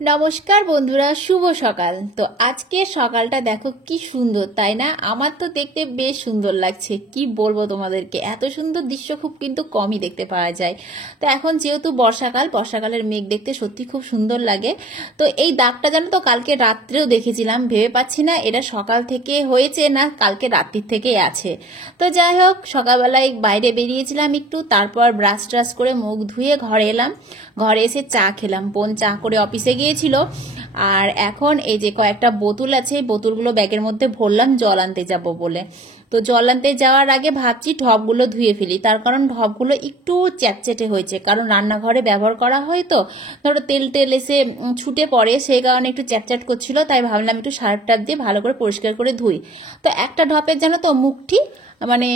নমস্কার বন্ধুরা, শুভ সকাল। তো আজকে সকালটা দেখো কি সুন্দর, তাই না? আমার তো দেখতে বেশ সুন্দর লাগছে, কি বলবো তোমাদেরকে, এত সুন্দর দৃশ্য খুব কিন্তু কমই দেখতে পাওয়া যায়। তো এখন যেহেতু বর্ষাকালের মেঘ দেখতে সত্যি খুব সুন্দর লাগে। তো এই দাগটা জানো তো কালকে রাত্রেও দেখেছিলাম, ভেবে পাচ্ছি না এটা সকাল থেকে হয়েছে না কালকে রাত্রির থেকেই আছে। তো যাই হোক, সকালবেলায় বাইরে বেরিয়েছিলাম একটু, তারপর ব্রাশ ট্রাশ করে মুখ ধুয়ে ঘরে এলাম। ঘরে এসে চা খেলাম, বোন চা করে অফিসে গিয়েছিল। আর এখন এই যে কয়েকটা বোতল আছে, বোতলগুলো ব্যাগের মধ্যে ভরলাম জল আনতে যাব বলে। তো জল আনতে যাওয়ার আগে ভাবছি ঢপগুলো ধুয়ে ফেলি, তার কারণ ঢপগুলো একটু চ্যাটচ্যাটে হয়েছে, কারণ রান্নাঘরে ব্যবহার করা হয় তো, ধরো তেল টেল এসে ছুটে পড়ে, সেই কারণে একটু চ্যাটচ্যাট করছিল। তাই ভাবলাম একটু সার্ফ টাপ দিয়ে ভালো করে পরিষ্কার করে ধুই। তো একটা ঢপের জানো তো মুখটি মানে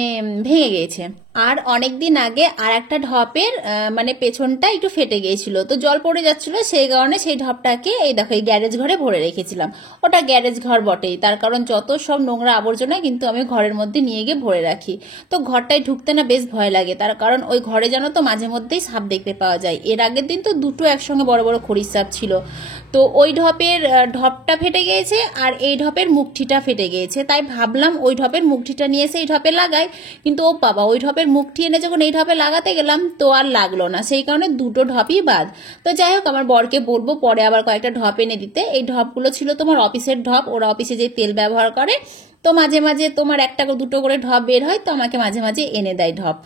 ভেঙে গিয়েছে। আর অনেক দিন আগে আর একটা ঢপের মানে পেছনটা একটু ফেটে গিয়েছিল, তো জল পড়ে যাচ্ছিল, সেই কারণে সেই ঢপটাকে এই দেখো এই গ্যারেজ ঘরে ভরে রেখেছিলাম। ওটা গ্যারেজ ঘর বটেই, তার কারণ যত সব নোংরা আবর্জনা কিন্তু আমি ঘরের মধ্যে নিয়ে গিয়ে ভরে রাখি। তো ঘরটায় ঢুকতে না বেশ ভয় লাগে, তার কারণ ওই ঘরে যেন তো মাঝে মধ্যেই সাপ দেখতে পাওয়া যায়। এর আগের দিন তো দুটো একসঙ্গে বড় বড় খড়ির সাপ ছিল। তো ওই ঢপের ঢপটা ফেটে গিয়েছে আর এই ঢপের মুখটিটা ফেটে গিয়েছে, তাই ভাবলাম ওই ঢপের মুখটিটা নিয়ে এসে এই ঢপে লাগাই। কিন্তু ও বাবা, ওই ঢপের মুখটি এনে যখন এই ঢপে লাগাতে গেলাম তো আর লাগলো না, সেই কারণে দুটো ঢপই বাদ। তো যাই হোক, আমার বরকে বলবো পরে আবার কয়েকটা ঢপ এনে দিতে। এই ঢপগুলো ছিল তোমার অফিসের ঢপ, ওরা অফিসে যে তেল ব্যবহার করে, তো মাঝে মাঝে তোমার একটা দুটো করে ঢপ বের হয়, তো আমাকে মাঝে মাঝে এনে দেয় ঢপ।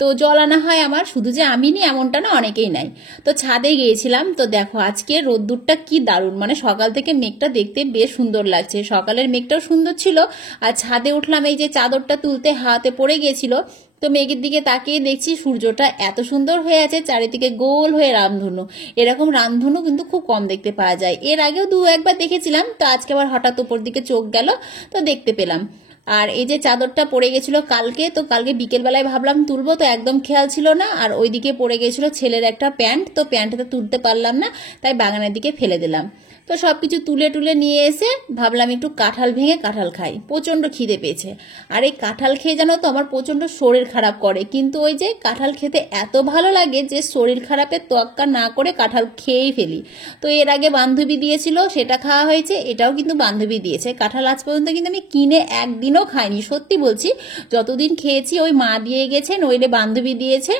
তো জল আনা হয় আমার, শুধু যে আমি নি এমনটা না, অনেকেই নাই। তো ছাদে গিয়েছিলাম, তো দেখো আজকে রোদ্দুরটা কি দারুণ, মানে সকাল থেকে মেঘটা দেখতে বেশ সুন্দর লাগছে, সকালের মেঘটাও সুন্দর ছিল। আর ছাদে উঠলাম, এই যে চাদরটা তুলতে হাতে পড়ে গিয়েছিল, তো মেঘের দিকে তাকিয়ে দেখছি সূর্যটা এত সুন্দর হয়ে আছে, চারিদিকে গোল হয়ে রামধনু। এরকম রামধনু কিন্তু খুব কম দেখতে পাওয়া যায়, এর আগেও দু একবার দেখেছিলাম, তো আজকে আবার হঠাৎ উপর দিকে চোখ গেল, তো দেখতে পেলাম। আর এই যে চাদরটা পড়ে গেছিল কালকে, তো কালকে বিকেলবেলায় ভাবলাম তুলবো, তো একদম খেয়াল ছিল না। আর ওইদিকে পড়ে গেছিল ছেলের একটা প্যান্ট, তো প্যান্টটা তুলতে পারলাম না, তাই বাগানের দিকে ফেলে দিলাম। তো সবকিছু তুলে টুলে নিয়ে এসে ভাবলাম একটু কাঁঠাল ভেঙে কাঁঠাল খাই, প্রচণ্ড খিদে পেয়েছে। আর এই কাঁঠাল খেয়ে জানো তো আমার প্রচণ্ড শরীর খারাপ করে, কিন্তু ওই যে কাঁঠাল খেতে এত ভালো লাগে যে শরীর খারাপের তোয়াক্কা না করে কাঁঠাল খেয়েই ফেলি। তো এর আগে বান্ধবী দিয়েছিল, সেটা খাওয়া হয়েছে, এটাও কিন্তু বান্ধবী দিয়েছে। কাঁঠাল আজ পর্যন্ত কিন্তু আমি কিনে একদিনও খাইনি, সত্যি বলছি। যতদিন খেয়েছি ওই মা দিয়ে গেছে, নইলে বান্ধবী দিয়েছে,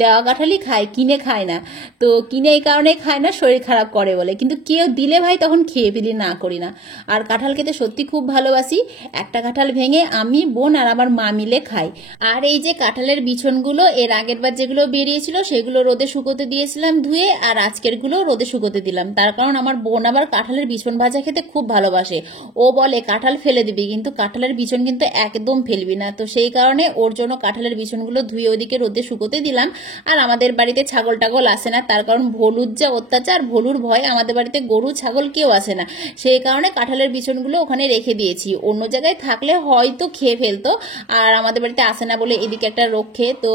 দেওয়া কাঁঠালই খায়, কিনে খায় না। তো কিনে এই কারণে খায় না, শরীর খারাপ করে বলে, কিন্তু কেউ দিলে ভাই তখন খেয়ে ফেলি, না করি না। আর কাঁঠাল খেতে সত্যি খুব ভালোবাসি। একটা কাঁঠাল ভেঙে আমি, বোন আর আমার মা মিলে খাই। আর এই যে কাঁঠালের বিছনগুলো এর আগের বার যেগুলো বেরিয়েছিল সেগুলো রোদে শুকোতে দিয়েছিলাম ধুয়ে, আর আজকের গুলো রোদে শুকোতে দিলাম। তার কারণ আমার বোন আবার কাঁঠালের বিছন ভাজা খেতে খুব ভালোবাসে। ও বলে কাঁঠাল ফেলে দিবি, কিন্তু কাঁঠালের বিছন কিন্তু একদম ফেলবি না। তো সেই কারণে ওর জন্য কাঁঠালের বিছনগুলো ধুয়ে ওইদিকে রোদে শুকোতে দিলাম। আর আমাদের বাড়িতে ছাগল টাগল আসে না, তার কারণ ভলুর যা অত্যাচার, ভলুর ভয়ে আমাদের বাড়িতে গরু ছাগল কেউ আসে না, সেই কারণে কাঁঠালের বিছনগুলো ওখানে রেখে দিয়েছি। অন্য জায়গায় থাকলে হয়তো খেয়ে ফেলতো, আর আমাদের বাড়িতে আসে না বলে এদিকে একটা রক্ষে। তো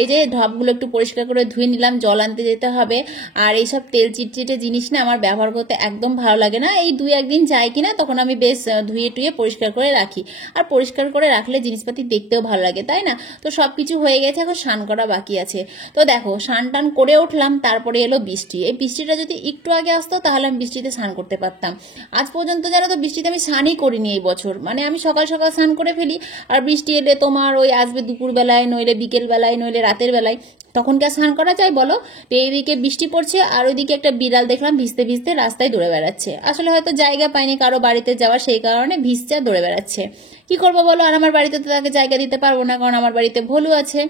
এই যে ঢপগুলো একটু পরিষ্কার করে ধুয়ে নিলাম, জল আনতে যেতে হবে। আর এইসব তেল চিটচিটে জিনিস না আমার ব্যবহার করতে একদম ভালো লাগে না, এই দুই একদিন যায় কিনা তখন আমি বেশ ধুয়ে টুয়ে পরিষ্কার করে রাখি। আর পরিষ্কার করে রাখলে জিনিসপাতি দেখতেও ভালো লাগে, তাই না? তো সব কিছু হয়ে গেছে, এখন স্নান করা বাকি আছে। তো দেখো স্নান টান করে উঠলাম, তারপরে এলো বৃষ্টি। এই বৃষ্টিটা যদি একটু আগে আসতো তাহলে আমি বৃষ্টিতে স্নান করতে পারতাম। আজ পর্যন্ত জানো তো বৃষ্টিতে আমি স্নানই করিনি এই বছর, মানে আমি সকাল সকাল স্নান করে ফেলি, আর বৃষ্টি এলে তোমার ওই আসবে দুপুরবেলায়, নইলে বিকেল বেলায়, নইলে রাতের বেলায়, তখন কি স্নান করা যায় বলো? তো এইদিকে বৃষ্টি পড়ছে আর ওইদিকে একটা বিড়াল দেখলাম ভিজতে ভিজতে রাস্তায় দৌড়ে বেড়াচ্ছে, আসলে হয়তো জায়গা পায়নি কারো বাড়িতে যাওয়ার, সেই কারণে ভিজতে দৌড়ে বেড়াচ্ছে। কি করবো বলো, আর আমার বাড়িতে তো তাকে জায়গা দিতে পারবো না, কারণ আমার বাড়িতে ভলু আছে।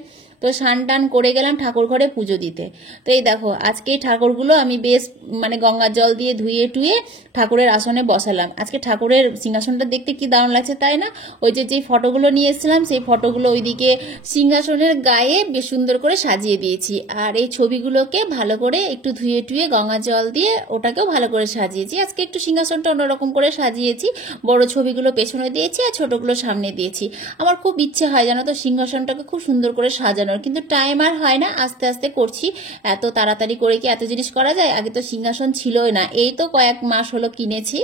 তো স্নান টান করে গেলাম ঠাকুর ঘরে পুজো দিতে। তো এই দেখো আজকে এই ঠাকুরগুলো আমি বেশ মানে গঙ্গার জল দিয়ে ধুয়ে টুয়ে ঠাকুরের আসনে বসালাম। আজকে ঠাকুরের সিংহাসনটা দেখতে কি দারুণ লাগছে, তাই না? ওই যে যে ফটোগুলো নিয়ে এসেছিলাম সেই ফটোগুলো ওইদিকে সিংহাসনের গায়ে বেশ সুন্দর করে সাজিয়ে দিয়েছি। আর এই ছবিগুলোকে ভালো করে একটু ধুয়ে টুয়ে গঙ্গা জল দিয়ে ওটাকেও ভালো করে সাজিয়েছি। আজকে একটু সিংহাসনটা অন্যরকম করে সাজিয়েছি, বড় ছবিগুলো পেছনে দিয়েছি আর ছোটগুলো সামনে দিয়েছি। আমার খুব ইচ্ছে হয় জানো তো সিংহাসনটাকে খুব সুন্দর করে সাজানো, সাজানোর, কিন্তু টাইম আর হয় না, আস্তে আস্তে করছি। এত তাড়াতাড়ি করে কি এত জিনিস করা যায়? আগে তো সিংহাসন ছিলই না, এই তো কয়েক মাস হলো কিনেছি।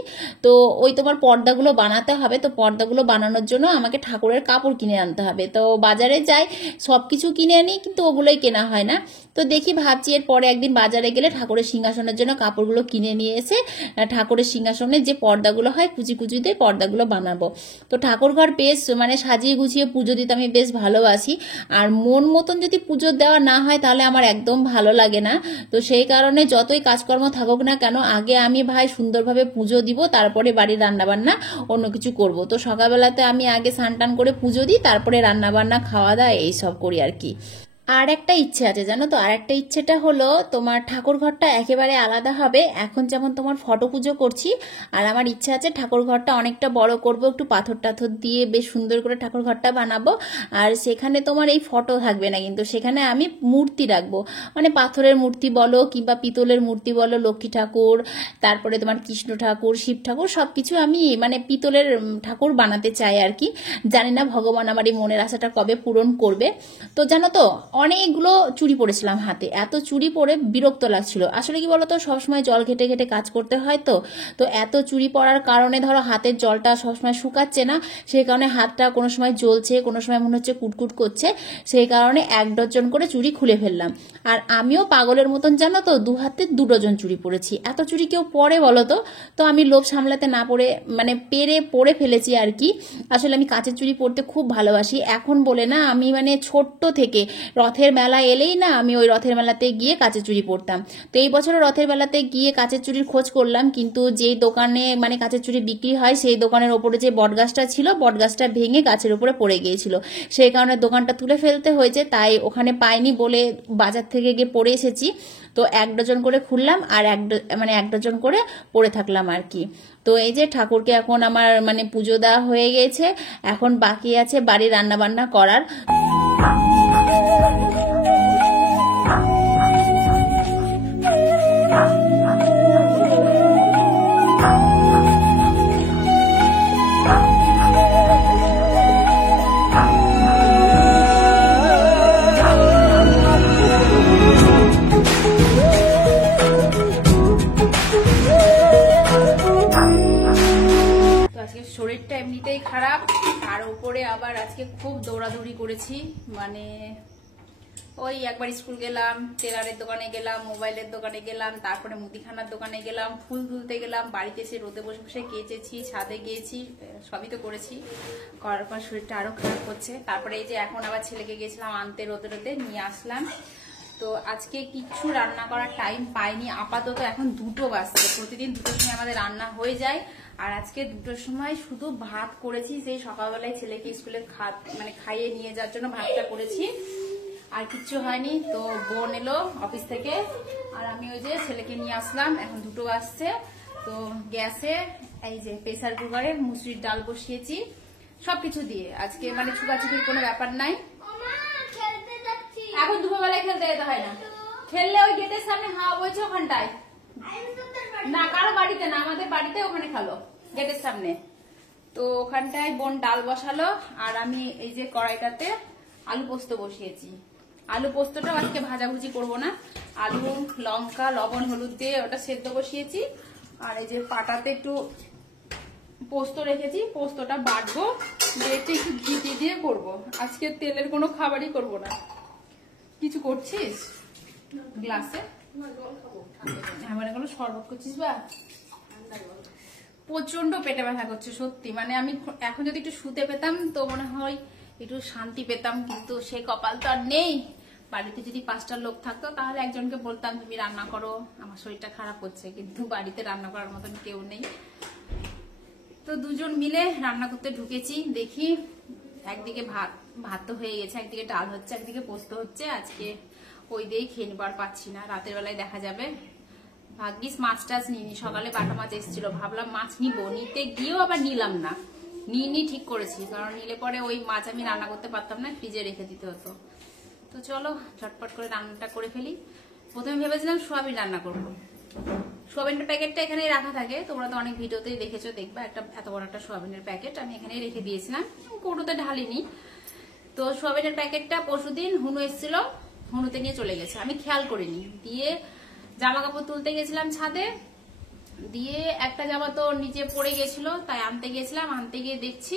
তো ওই তোমার পর্দাগুলো বানাতে হবে, তো পর্দাগুলো বানানোর জন্য আমাকে ঠাকুরের কাপড় কিনে আনতে হবে। তো বাজারে যাই, সব কিছু কিনে আনি, কিন্তু ওগুলোই কেনা হয় না। তো দেখি, ভাবছি এরপরে একদিন বাজারে গেলে ঠাকুরের সিংহাসনের জন্য কাপড়গুলো কিনে নিয়ে এসে ঠাকুরের সিংহাসনের যে পর্দাগুলো হয় কুচি কুচি দিয়ে পর্দাগুলো বানাবো। তো ঠাকুর ঘর বেশ মানে সাজিয়ে গুছিয়ে পুজো দিতে আমি বেশ ভালোবাসি। আর মন মতন যদি পুজো দেওয়া না হয় তাহলে আমার একদম ভালো লাগে না। তো সেই কারণে যতই কাজকর্ম থাকুক না কেন, আগে আমি ভাই সুন্দরভাবে পুজো দিব, তারপরে বাড়ির রান্নাবান্না অন্য কিছু করব। তো সকালবেলাতে আমি আগে স্নান টান করে পুজো দিই, তারপরে রান্নাবান্না খাওয়া দাওয়া এইসব করি আর কি। আর একটা ইচ্ছে আছে জানো তো, আর একটা ইচ্ছেটা হলো তোমার ঠাকুর ঘরটা একেবারে আলাদা হবে। এখন যেমন তোমার ফটো পুজো করছি, আর আমার ইচ্ছা আছে ঠাকুর ঘরটা অনেকটা বড় করব, একটু পাথর টাথর দিয়ে বেশ সুন্দর করে ঠাকুর ঘরটা বানাবো। আর সেখানে তোমার এই ফটো থাকবে না, কিন্তু সেখানে আমি মূর্তি রাখবো, মানে পাথরের মূর্তি বলো কিংবা পিতলের মূর্তি বলো, লক্ষ্মী ঠাকুর, তারপরে তোমার কৃষ্ণ ঠাকুর, শিব ঠাকুর, সব কিছু আমি মানে পিতলের ঠাকুর বানাতে চাই আর কি। জানি না ভগবান আমার এই মনের আশাটা কবে পূরণ করবে। তো জানো তো, অনেকগুলো চুড়ি পরেছিলাম হাতে, এত চুড়ি পরে বিরক্ত লাগছিল। আসলে কি বলতো, সবসময় জল ঘেটে ঘেটে কাজ করতে হয়, তো এত চুড়ি পরার কারণে ধরো হাতের জলটা সবসময় শুকাচ্ছে না, সেই কারণে হাতটা কোনো সময় জ্বলছে, কোনো সময় মনে হচ্ছে কুটকুট করছে। সেই কারণে 1 ডজন করে চুড়ি খুলে ফেললাম। আর আমিও পাগলের মতন জানো তো 2 হাতে 2 ডজন চুড়ি পরেছি। এত চুড়ি কেউ পরে বলো তো? তো আমি লোভ সামলাতে না পরে মানে পরে ফেলেছি আর কি। আসলে আমি কাঁচের চুড়ি পরতে খুব ভালোবাসি, এখন বলে না, আমি মানে ছোট্ট থেকে রথের মেলা এলেই না আমি ওই রথের মেলাতে গিয়ে কাঁচের চুড়ি পরতাম। তো এই বছরও রথের মেলাতে গিয়ে কাঁচের চুড়ির খোঁজ করলাম, কিন্তু যেই দোকানে মানে কাঁচের চুড়ি বিক্রি হয় সেই দোকানের ওপরে যে বটগাছটা ছিল, বটগাছটা ভেঙে গাছের উপরে পড়ে গিয়েছিল, সেই কারণে দোকানটা তুলে ফেলতে হয়েছে। তাই ওখানে পাইনি বলে বাজার থেকে গিয়ে পরে এসেছি। তো 1 ডজন করে খুললাম আর 1 ডজন করে পরে থাকলাম আর কি। তো এই যে ঠাকুরকে এখন আমার মানে পুজো দেওয়া হয়ে গেছে, এখন বাকি আছে বাড়ির রান্না বান্না করার। শরীরটা এমনিতেই খারাপ, আর উপরে আবার আজকে খুব দৌড়াদৌড়ি করেছি। মানে ওই একবার স্কুল গেলাম, টেলারের দোকানে গেলাম, মোবাইলের দোকানে গেলাম, তারপরে মুদিখানার দোকানে গেলাম, ফুল তুলতে গেলাম, বাড়িতে এসে রোদে বসে বসে কেচেছি, ছাদে গিয়েছি, সবই তো করেছি। করার পর শরীরটা আরো খারাপ হচ্ছে। তারপরে এই যে এখন আবার ছেলেকে গেছিলাম আনতে, রোদে রোদে নিয়ে আসলাম। তো আজকে কিচ্ছু রান্না করার টাইম পাইনি আপাতত। এখন 2টো বাজছে, প্রতিদিন 2টোর সময় আমাদের রান্না হয়ে যায়, আর আজকে 2টোর সময় শুধু ভাত করেছি। সেই সকালবেলায় ছেলেকে স্কুলে খাইয়ে নিয়ে যাওয়ার জন্য ভাতটা করেছি, আর কিচ্ছু হয়নি। তো বোন এলো অফিস থেকে, আর আমি ওই যে ছেলেকে নিয়ে আসলাম, এখন 2টো বাজছে। তো গ্যাসে এই যে প্রেসার কুকারে মুসুরির ডাল বসিয়েছি সবকিছু দিয়ে। আজকে মানে ছুকাছুকির কোনো ব্যাপার নাই। এখন দুপুরবেলায় খেলতে যেতে হয় না, খেললে ওই গেটের সামনে হাওয়া বইছে ওখানটায়, না কারো বাড়িতে না, আমাদের বাড়িতে ওখানে খালো গেটের সামনে। তো ওখানটায় বোন ডাল বসালো, আর আমি এই যে কড়াইটাতে আলু পোস্ত বসিয়েছি। আলু পোস্তটাও আজকে ভাজাভুজি করব না, আলু লঙ্কা লবণ হলুদ দিয়ে ওটা সেদ্ধ বসিয়েছি। আর এই যে পাটাতে একটু পোস্ত রেখেছি, পোস্তটা বাটবো, বেটে একটু ঘি দিয়ে করবো। আজকে তেলের কোনো খাবারই করব না। কিছু করছিস গ্লাসে? আমার কোনো শরবত করছিস বা? প্রচন্ড পেটে ব্যথা করছে সত্যি। মানে আমি এখন যদি একটু শুতে পেতাম তো মনে হয় একটু শান্তি পেতাম, কিন্তু সেই কপাল তো আর নেই। বাড়িতে যদি 5টা লোক থাকতো তাহলে একজনকে বলতাম তুমি রান্না করো, আমার শরীরটা খারাপ হচ্ছে, কিন্তু বাড়িতে রান্না করার মতন কেউ নেই। তো 2জন মিলে রান্না করতে ঢুকেছি। দেখি একদিকে ভাত তো হয়ে গেছে, একদিকে ডাল হচ্ছে, একদিকে পোস্ত হচ্ছে। আজকে ওই দিয়েই খেয়ে নিবার পাচ্ছি না, রাতের বেলায় দেখা যাবে। ভাগ্যিস মাছ টাছ নিইনি, সকালে বাটা মাছ এসেছিল, ভাবলাম মাছ নিবো, নিতে গিয়েও আবার নিলাম না। নিয়ে ঠিক করেছি, কারণ নিলে পরে ওই মাছ আমি রান্না করতে পারতাম না, ফ্রিজে রেখে দিতে হতো। তো চলো ঝটপট করে রান্নাটা করে ফেলি। প্রথমে ভেবেছিলাম সোয়াবিন রান্না করবো। সোয়াবিনের প্যাকেটটা এখানেই রাখা থাকে, তোমরা তো অনেক ভিডিওতেই দেখেছো, দেখবা একটা এত বড় একটা সোয়াবিনের প্যাকেট আমি এখানেই রেখে দিয়েছিলাম, কৌটোতে ঢালিনি। তো সোয়াবিনের প্যাকেটটা পরশুদিন হুনু এসেছিল, হুনুতে নিয়ে চলে গেছে, আমি খেয়াল করিনি। দিয়ে জামা কাপড় তুলতে গেছিলাম ছাদে, দিয়ে একটা জামা তো নিচে পড়ে গেছিল, তাই আনতে গেছিলাম। আনতে গিয়ে দেখছি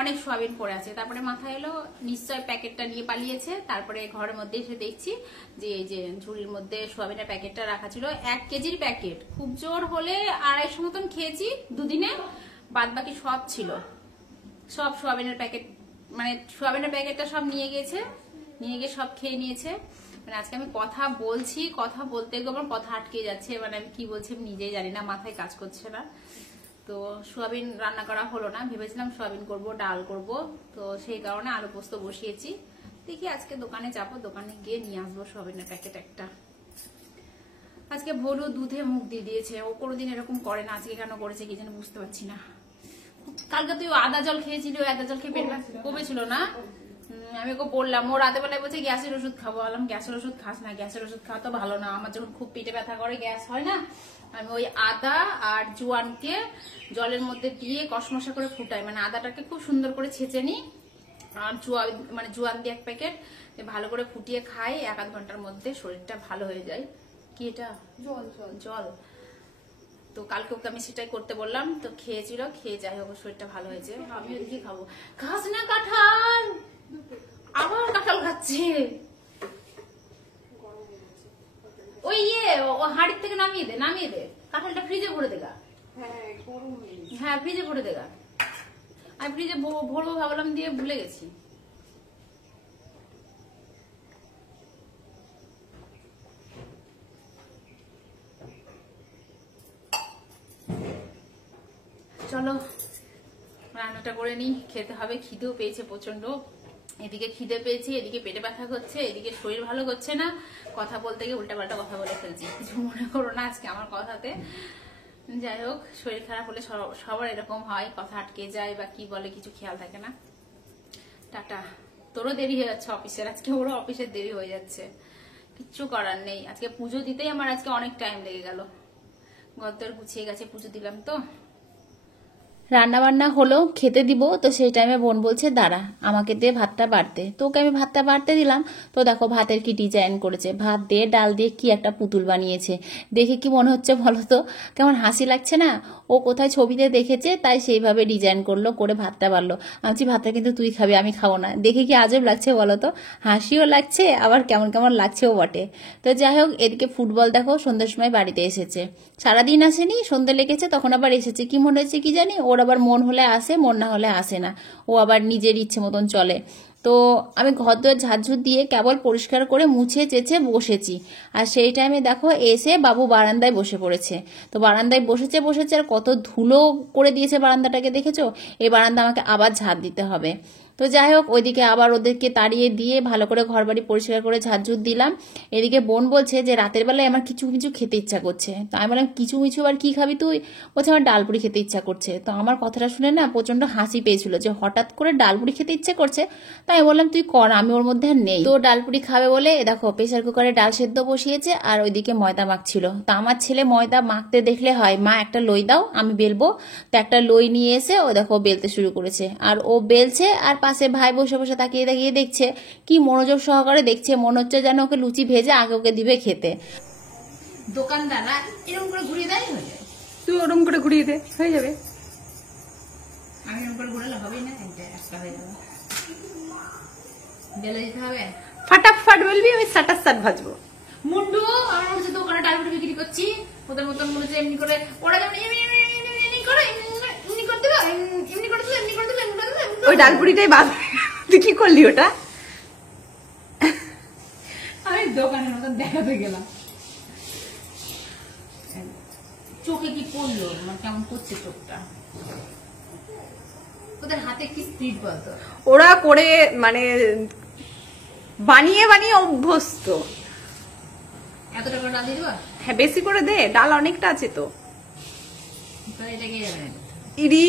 অনেক সোয়াবিন পড়ে আছে। তারপরে মাথায় এলো নিশ্চয় প্যাকেটটা নিয়ে পালিয়েছে। তারপরে ঘরের মধ্যে এসে দেখছি যে এই যে ঝুড়ির মধ্যে সোয়াবিনের প্যাকেটটা রাখা ছিল, 1 কেজির প্যাকেট। খুব জোর হলে 250 মতন খেয়েছি দুদিনে, বাদ বাকি সব ছিল, সব সোয়াবিনের প্যাকেট, মানে সোয়াবিনের প্যাকেটটা সব নিয়ে গিয়ে সব খেয়ে নিয়েছে। মানে আজকে আমি কথা বলছি, কথা বলতে গিয়ে আমার কথা আটকে যাচ্ছে, মানে আমি কি বলছি আমি নিজেই জানি না, মাথায় কাজ করছে না। তো সোয়াবিন রান্না করা হলো না, ভেবেছিলাম সোয়াবিন করব, ডাল করব, তো সেই কারণে আলু পোস্ত বসিয়েছি। দেখি আজকে দোকানে যাবো, দোকানে গিয়ে নিয়ে আসবো সোয়াবিনের প্যাকেট একটা। আজকে ভোরু দুধে মুখ দিয়ে দিয়েছে, ও কোনোদিন এরকম করে না, আজকে কেন করেছে কি যেন বুঝতে পারছি না। কালকে তুই আদা জল খেয়েছিলি, আদা জল খেয়ে পেট কমেছিল না? আমি ওকে বললাম, ও রাতে বেলায় বলছে গ্যাসের ওষুধ খাবো। বললাম গ্যাসের ওষুধ খাস না, গ্যাসের ওষুধ খাওয়া তো ভালো না, আমার যখন খুব পেটে ব্যথা করে গ্যাস হয় না, আমি ওই আদা আর জোয়ানকে জলের মধ্যে দিয়ে কষমসা করে ফুটাই, মানে আদাটাকে খুব সুন্দর করে ছেঁচে নিই, আর জোয়ান দিয়ে 1 প্যাকেট ভালো করে ফুটিয়ে খাই, 1-8 ঘন্টার মধ্যে শরীরটা ভালো হয়ে যায়। কি এটা? জল। তো কালকে ওকে আমি সেটাই করতে বললাম, তো খেয়েছিল, খেয়ে যাই হোক শরীরটা ভালো হয়েছে। আমি ওদিকে খাবো। খাস না কাঁঠাল, আবার কাঁঠাল খাচ্ছে। ওই ও হাড়ির থেকে নামিয়ে দে, কাঁঠালটা ফ্রিজে ভরে দেগা। হ্যাঁ ফ্রিজে ভরে দেগা। আমি ফ্রিজে ভরবো ভাবলাম, দিয়ে ভুলে গেছি। চলো রান্নাটা করে নি, খেতে হবে, খিদেও পেয়েছে প্রচন্ড। এদিকে খিদে পেয়েছে, এদিকে পেটে ব্যথা করছে, এদিকে শরীর ভালো করছে না, কথা বলতে গিয়ে উল্টাপাল্টা কথা বলে ফেলছি, কিছু মনে করো না আজকে আমার কথাতে। যাই হোক, শরীর খারাপ হলে সবার এরকম হয়, কথা আটকে যায় বা কি বলে কিছু খেয়াল থাকে না। টাটা। তোরও দেরি হয়ে যাচ্ছে অফিসের, আজকে ওরও অফিসের দেরি হয়ে যাচ্ছে, কিচ্ছু করার নেই। আজকে পুজো দিতেই আমার আজকে অনেক টাইম লেগে গেল, ঘরদোর গুছিয়ে গেছে, পুজো দিলাম তো। রান্না বান্না হলো, খেতে দিব, তো সেই টাইমে বোন বলছে দাঁড়া আমাকে দিয়ে ভাতটা বাড়তে। তো ওকে আমি ভাতটা বাড়তে দিলাম। তো দেখো ভাতের কি ডিজাইন করেছে, ভাত দিয়ে ডাল দিয়ে কি একটা পুতুল বানিয়েছে। দেখে কি মনে হচ্ছে বলো তো, কেমন হাসি লাগছে না? ও কোথায় ছবিতে দেখেছে, তাই সেইভাবে ডিজাইন করলো, করে ভাতটা বাড়লো। আমি ভাতটা কিন্তু তুই খাবি, আমি খাবো না। দেখে কি আজব লাগছে বলো তো, হাসিও লাগছে আবার কেমন কেমন লাগছেও বটে। তো যাই হোক, এদিকে ফুটবল দেখো সন্ধ্যার সময় বাড়িতে এসেছে, সারাদিন আসেনি, সন্ধ্যে লেগেছে তখন আবার এসেছে। কি মনে হচ্ছে কি জানি, ওর আবার মন হলে আসে, মন না হলে আসে না, ও আবার নিজের ইচ্ছে মতন চলে। তো আমি ঘরদোর ঝাড়ঝুড় দিয়ে কেবল পরিষ্কার করে মুছে চেঁচে বসেছি, আর সেই টাইমে দেখো এসে বাবু বারান্দায় বসে পড়েছে। তো বারান্দায় বসেছে আর কত ধুলো করে দিয়েছে বারান্দাটাকে, দেখেছো? এই বারান্দা আমাকে আবার ঝাড় দিতে হবে। তো যাই হোক, ওইদিকে আবার ওদেরকে তাড়িয়ে দিয়ে ভালো করে ঘর বাড়ি পরিষ্কার করে ঝাড়ঝুড় দিলাম। এদিকে বোন বলছে যে রাতের বেলায় আমার কিছু কিছু খেতে ইচ্ছা করছে। তো আমি বললাম কিছু মিছু আর কি খাবি তুই? বলছে আমার ডালপুরি খেতে ইচ্ছা করছে। তো আমার কথাটা শুনে না প্রচন্ড হাসি পেয়েছিল যে হঠাৎ করে ডালপুরি খেতে ইচ্ছে করছে। তাই বললাম তুই কর, আমি ওর মধ্যে আর নেই। তো ডালপুরি খাবে বলে দেখো প্রেসার কুকারে ডাল সেদ্ধ বসিয়েছে, আর ওইদিকে ময়দা মাখছিল। তো আমার ছেলে ময়দা মাখতে দেখলে হয়, মা একটা লই দাও আমি বেলবো। তো একটা লই নিয়ে এসে ও দেখো বেলতে শুরু করেছে, আর ও বেলছে, আর পাশে ভাই বসে বসে তাকিয়ে তাকিয়ে দেখছে, কি মনোযোগ সহকারে দেখছে, মনে হচ্ছে যেন ওকে লুচি ভেজে আগে ওকে দিবে খেতে। দোকানদার এরকম করে ঘুরিয়ে দেয়, হয়ে যায়। তুই ওরকম করে ঘুরিয়ে দে, হয়ে যাবে। আমি এরকম করে ঘুরালে হবেই না, একটা হয়ে যাবে, বেলে দিতে হবে। ফাটাফাট বলবি, আমি সাটার সাট ভাজবো। মুন্ডু আমার মনে হচ্ছে দোকানে ডালপুরি বিক্রি করছি, ওদের মতন মনে হচ্ছে এমনি করে ওরা যেমন এমনি করে এমনি করে দেবে, এমনি করে দেবে, এমনি করে দেবে, এমনি করে দেবে। ওই ডালপুরিটাই বাদ। তুই কি করলি ওটা? আমি দোকানের মতন দেখাতে গেলাম, চোখে কি পড়লো, মানে কেমন করছে চোখটা। ওদের হাতে কি স্পিড বলতো, ওরা করে মানে বানিয়ে বানিয়ে অভ্যস্ত। এত টাকা ডাল দিয়ে দেবা? হ্যাঁ বেশি করে দে, ডাল অনেকটা আছে তো। এটা কি যাবে ইডি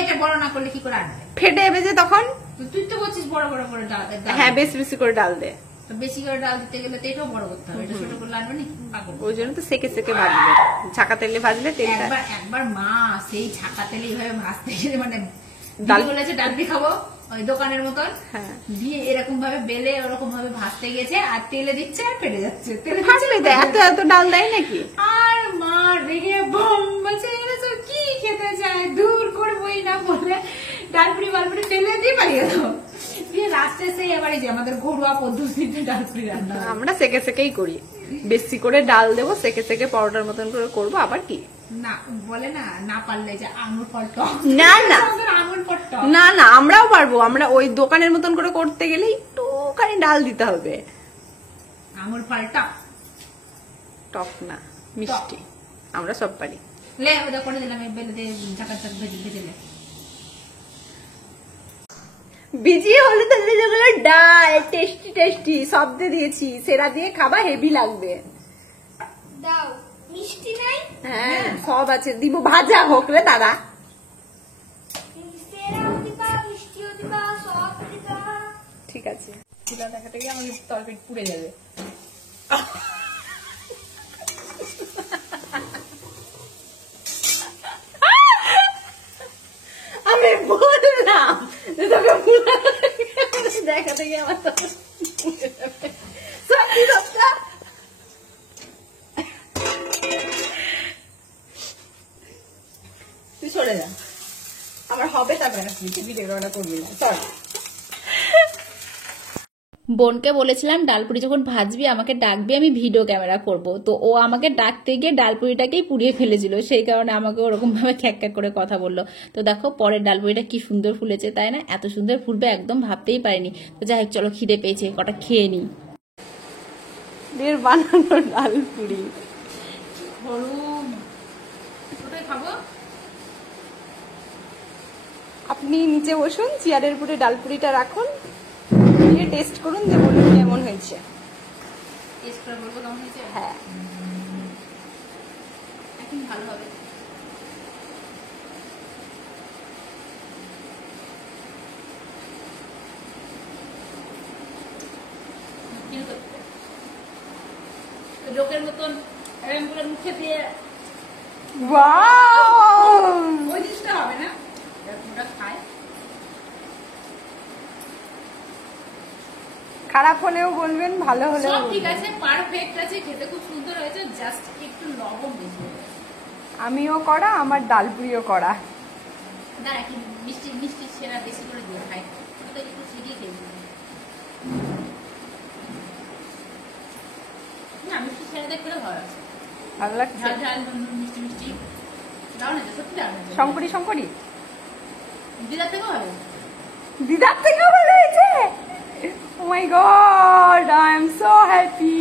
এটা বড় না করলে কি করে আনবে, ফেটে যাবে যে তখন। তুই তো বলছিস বড় বড় করে ডাল। হ্যাঁ বেশি বেশি করে ডাল দে। বেশি করে ডাল দিতে গেলে তো এটাও বড় করতে হবে, এটা ছোট করলে আনবে না। ওই জন্য তো সেকে সেকে ভাজবে, ছাকা তেলে ভাজলে তেলটা। একবার মা সেই ছাকা তেলে এইভাবে ভাজতে গেলে মানে ডাল বলেছে ডাল দিয়ে খাবো, ওই দোকানের মতন হ্যাঁ দিয়ে এরকম ভাবে বেলে ওরকম ভাবে ভাজতে গেছে আর তেলে দিচ্ছে আর ফেটে যাচ্ছে, তেলে ফাটবে তো, এত এত ডাল দেয় নাকি? আর মা রেগে বম বলছে এরা সব কি খেতে চায়, দূর করবোই না বলে ডালপুরি বালপুরি ফেলে দিয়ে পালিয়ে দাও। দিয়ে লাস্টে সেই এবারে যে আমাদের ঘরোয়া পদ্ধতিতে ডালপুরি রান্না হয়। আমরা সেকে সেকেই করি, বেশি করে ডাল দেবো, সেকে সেকে পরোটার মতন করে করবো। আবার কি না বলে না, না পারলে যে আঙুর ফল টক, না না আঙুর ফল টক না না, আমরাও পারবো। আমরা ওই দোকানের মতন করে করতে গেলে একটুখানি ডাল দিতে হবে। আঙুর ফল টক টক না, মিষ্টি, আমরা সব পারি। লে ওটা করে দিলাম, বেলে দিয়ে ঝাঁকা ঝাঁক ভেজে ভেজে ভিজিয়ে হলুদ হলুদ যেগুলো ডাল টেস্টি টেস্টি সব দিয়ে দিয়েছি, সেরা দিয়ে খাবা, হেভি লাগবে। দাও মিষ্টি নাই, হ্যাঁ সব আছে, দিব। ভাজা হোক রে দাদা। সেরাও দিবা মিষ্টিও দিবা সব দিবা। ঠিক আছে। চুলা দেখাতে গিয়ে আমাদের তরকারি পুড়ে যাবে। আমি বললাম যে তোকে দেখাতে গিয়ে আমার সত্যি কথা। তুই সরে যা, আমার হবে তারপরে ভিডিও করবি না, চল। বোনকে বলেছিলাম ডালপুরি যখন ভাজবি আমাকে ডাকবি, আমি ভিডিও ক্যামেরা করব। তো ও আমাকে ডাকতে গিয়ে ডালপুরিটাকেই পুড়িয়ে ফেলেছিল, সেই কারণে আমাকে ওরকম ভাবে খ্যাক খ্যাক করে কথা বললো। তো দেখো পরের ডালপুরিটা কি সুন্দর ফুলেছে, তাই না? এত সুন্দর ফুলবে একদম ভাবতেই পারিনি। তো যাই হোক চলো, খিদে পেয়েছে, কটা খেয়ে নিই। এর বানানো ডালপুরি খাবো। আপনি নিচে বসুন, চেয়ারের উপরে ডালপুরিটা রাখুন, দিয়ে টেস্ট করুন, দিয়ে বলুন কেমন হয়েছে। টেস্ট করে বলবো কেমন হয়েছে। হ্যাঁ এখন ভালো হবে। লোকের মতন এরকম করে মুখে দিয়ে ওয়াও, ওই জিনিসটা হবে না, ওটা খায়। খারাপ হলেও বলবেন, ভালো হলেও সব ঠিক বলবেন। আছে, পারফেক্ট আছে, খেতে খুব সুন্দর হয়েছে, জাস্ট একটু লবণ বেশি হয়েছে। আমিও করা, আমার ডালপুরিও করা। না কি মিষ্টি মিষ্টি সেরা বেশি করে দিয়ে খাই, ওটা একটু ঠিকই খেয়েছি। না মিষ্টি সেরা দেখতে ভালো আছে, ভালো লাগছে। ঝাল ঝাল মিষ্টি মিষ্টি দারুণ আছে, সত্যি দারুণ আছে। শঙ্করি শঙ্করি দিদার থেকেও ভালো আছে। দিদার থেকেও ভালো হয়েছে। Oh my God, I am so happy.